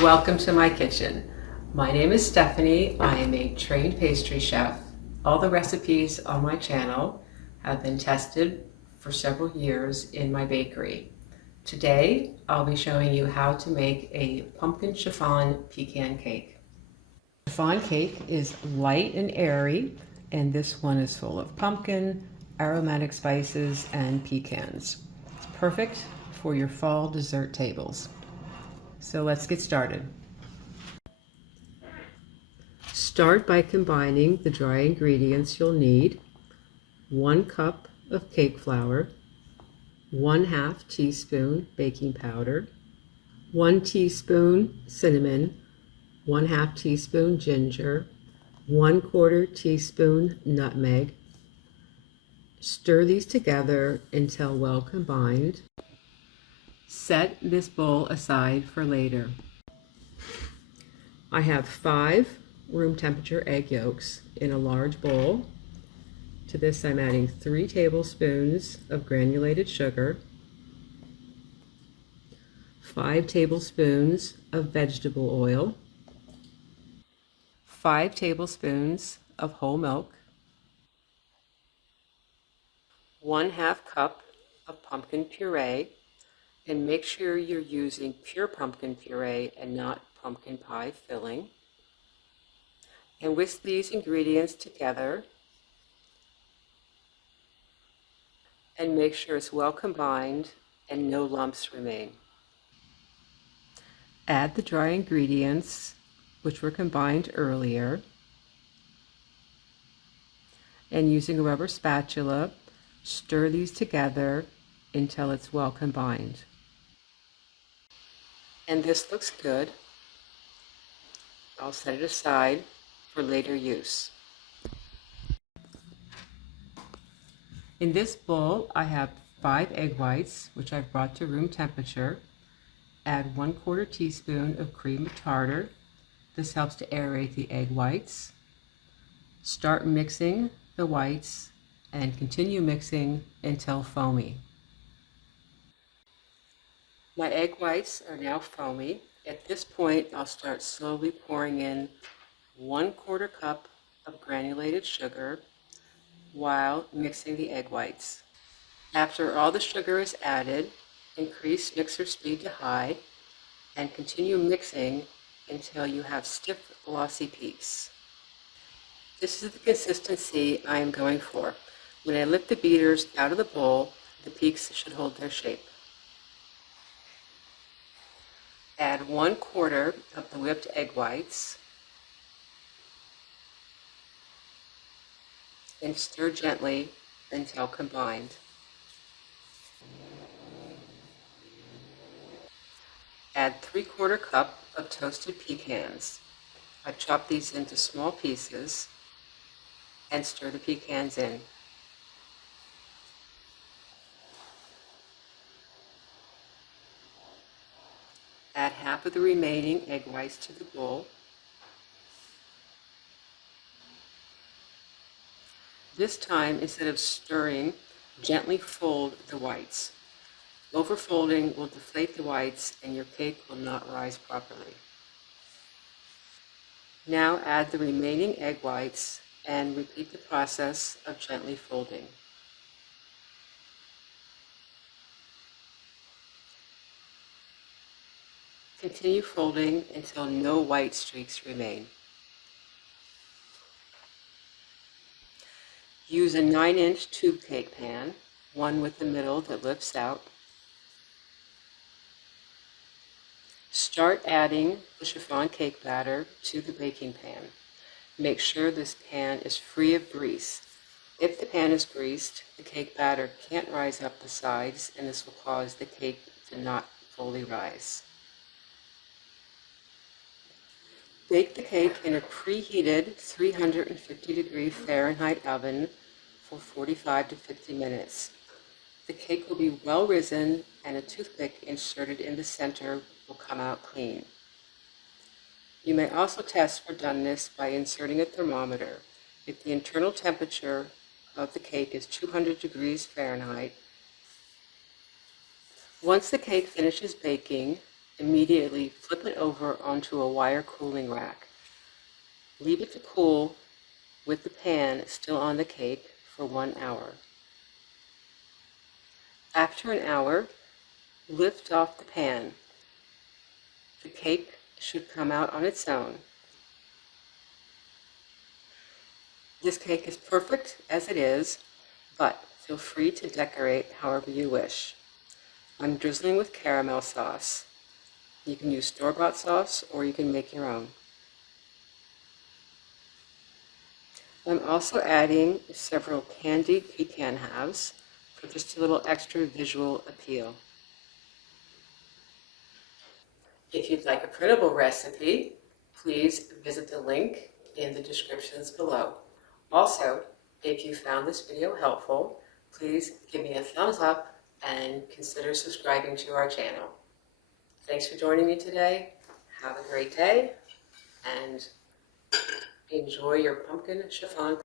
Welcome to my kitchen. My name is Stephanie. I am a trained pastry chef. All the recipes on my channel have been tested for several years in my bakery. Today, I'll be showing you how to make a pumpkin chiffon pecan cake. Chiffon cake is light and airy, and this one is full of pumpkin, aromatic spices, and pecans. It's perfect for your fall dessert tables. So let's get started. Start by combining the dry ingredients you'll need: 1 cup of cake flour, 1/2 teaspoon baking powder, 1 teaspoon cinnamon, 1/2 teaspoon ginger, 1/4 teaspoon nutmeg. Stir these together until well combined. Set this bowl aside for later. I have 5 room temperature egg yolks in a large bowl. To this, I'm adding 3 tablespoons of granulated sugar, 5 tablespoons of vegetable oil, 5 tablespoons of whole milk, 1/2 cup of pumpkin puree, and make sure you're using pure pumpkin puree and not pumpkin pie filling. And whisk these ingredients together and make sure it's well combined and no lumps remain. Add the dry ingredients, which were combined earlier, and using a rubber spatula, stir these together until it's well combined. And this looks good. I'll set it aside for later use. In this bowl, I have 5 egg whites, which I've brought to room temperature. Add 1/4 teaspoon of cream tartar. This helps to aerate the egg whites. Start mixing the whites and continue mixing until foamy. My egg whites are now foamy. At this point, I'll start slowly pouring in 1/4 cup of granulated sugar while mixing the egg whites. After all the sugar is added, increase mixer speed to high and continue mixing until you have stiff, glossy peaks. This is the consistency I am going for. When I lift the beaters out of the bowl, the peaks should hold their shape. Add 1/4 of the whipped egg whites and stir gently until combined. Add 3/4 cup of toasted pecans. I chop these into small pieces and stir the pecans in. Add half of the remaining egg whites to the bowl. This time, instead of stirring, gently fold the whites. Overfolding will deflate the whites and your cake will not rise properly. Now add the remaining egg whites and repeat the process of gently folding. Continue folding until no white streaks remain. Use a 9-inch tube cake pan, one with the middle that lifts out. Start adding the chiffon cake batter to the baking pan. Make sure this pan is free of grease. If the pan is greased, the cake batter can't rise up the sides, and this will cause the cake to not fully rise. Bake the cake in a preheated 350-degree Fahrenheit oven for 45 to 50 minutes. The cake will be well risen and a toothpick inserted in the center will come out clean. You may also test for doneness by inserting a thermometer. If the internal temperature of the cake is 200 degrees Fahrenheit, once the cake finishes baking, Immediately flip it over onto a wire cooling rack. Leave it to cool with the pan still on the cake for 1 hour. After an hour, lift off the pan. The cake should come out on its own. This cake is perfect as it is, but feel free to decorate however you wish. I'm drizzling with caramel sauce. You can use store-bought sauce or you can make your own. I'm also adding several candied pecan halves for just a little extra visual appeal. If you'd like a printable recipe, please visit the link in the descriptions below. Also, if you found this video helpful, please give me a thumbs up and consider subscribing to our channel. Thanks for joining me today. Have a great day and enjoy your pumpkin chiffon.